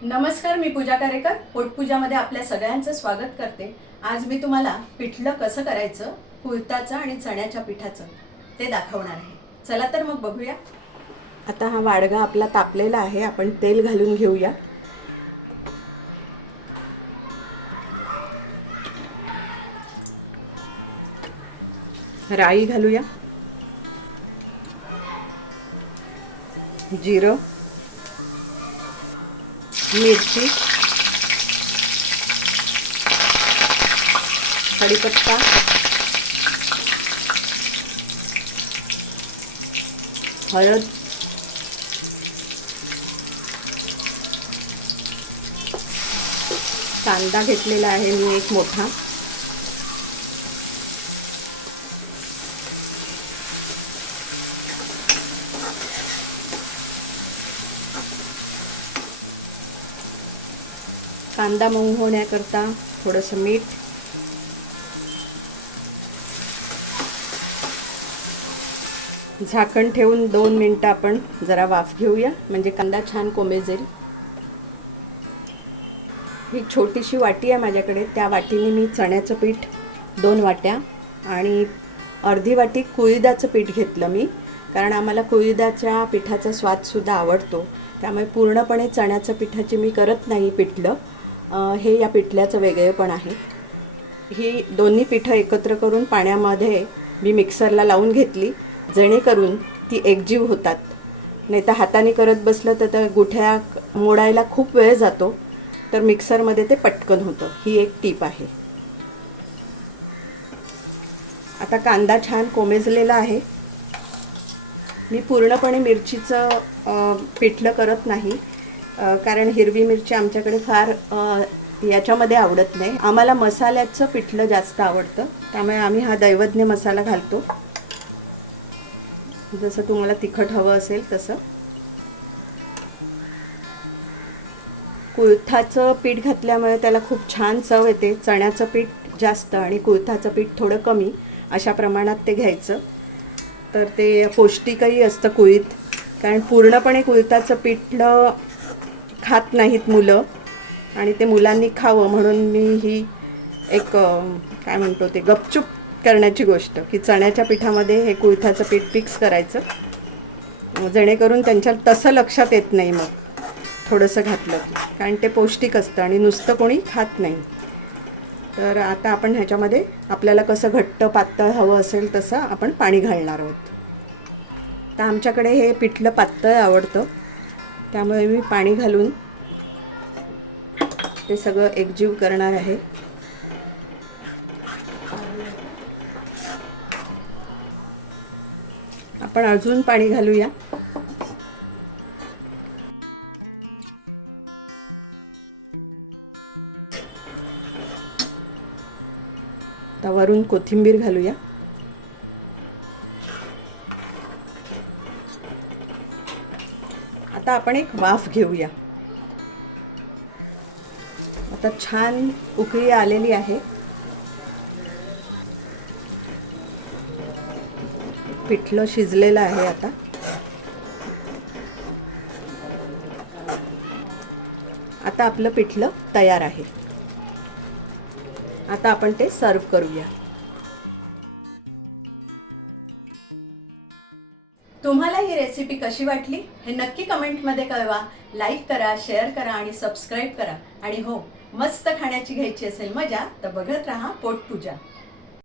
नमस्कार, मी पूजा कारेकर पोटपूजामध्ये आपल्या सगळ्यांचं स्वागत करते। आज मी तुम्हाला पिठलं कसं करायचं, कुळथाचं आणि चण्याच्या पिठाचं ते दाखवणार आहे। चला तर मग बघूया। आता हा वाडगा आपला तापलेला आहे, आपण तेल घालून घेऊया। राई घालूया, जिरं, मिरची, कढीपत्ता, हळद, कांदा घेतलेला आहे मी एक मोठा, कांदा मऊ होण्याकरता थोडंसं मीठ, झाकण ठेवून 2 मिनिटं आपण जरा वाफ घेऊया, म्हणजे कांदा छान कोमेजेल। ही छोटीशी वाटी आहे माझ्याकडे, त्या वाटीने मी चण्याचं पीठ 2 वाट्या आणि अर्धी वाटी कुळीदाचं पीठ घेतलं मी, कारण आम्हाला कुळीदाच्या पिठाचा स्वादसुद्धा आवडतो, त्यामुळे पूर्णपणे चण्याचं पिठाची मी करत नाही पिठलं। हे या पिठल्याचं वेगळेपण आहे। ही दोन्ही पिठं एकत्र करून पाण्यामध्ये मी मिक्सरला लावून घेतली, जेणेकरून ती एकजीव होतात। नाही तर हाताने करत बसलं तर त्या गुठ्या मोडायला खूप वेळ जातो, तर मिक्सरमध्ये ते पटकन होतं। ही एक टीप आहे। आता कांदा छान कोमेजलेला आहे। मी पूर्णपणे मिरचीचं पिठलं करत नाही, कारण हिरवी मिरची आमच्याकडे फार याच्यामध्ये आवडत नाही। आम्हाला मसाल्याचं पिठलं जास्त आवडतं, त्यामुळे आम्ही हा दैवज्ञ मसाला घालतो, जसं तुम्हाला तिखट हवं असेल तसं। कुळथाचं पीठ घातल्यामुळे त्याला खूप छान चव येते। चण्याचं पीठ जास्त आणि कुळथाचं पीठ थोडं कमी, अशा प्रमाणात ते घ्यायचं, तर ते पौष्टिकही असतं कुळीथ, कारण पूर्णपणे कुळथाचं पिठलं खात नाहीत मुलं, आणि ते मुलांनी खावं म्हणून मी ही एक काय म्हणतो ते गपचूप करण्याची गोष्ट, की चण्याच्या पिठामध्ये हे कुळथाचं पीठ मिक्स करायचं, जेणेकरून त्यांच्या तसं लक्षात येत नाही मग थोडंसं घातलं की, कारण ते पौष्टिक असतं आणि नुसतं कोणी खात नाही। तर आता आपण ह्याच्यामध्ये आपल्याला कसं घट्ट पातळ हवं असेल तसं आपण पाणी घालणार आहोत। तर आमच्याकडे हे पिठलं पातळ आवडतं, त्यामुळे मी पाणी घालून ते सगळं एकजीव करणार आहे। आपण अजून पाणी घालूया। आता वरून कोथिंबीर घालूया। आता आपण एक वाफ घेऊया। आता छान उकळी आलेली आहे, पिठलं शिजलेलं आहे। आता आपलं पिठलं तयार आहे। आता आपण ते सर्व करूया। तुम्हाला ही रेसिपी कशी वाटली हे नक्की कमेंटमध्ये कळवा। लाईक करा, शेअर करा आणि सबस्क्राईब करा। आणि हो, मस्त खाण्याची घ्यायची असेल मजा तर बघत राहा पोटपूजा।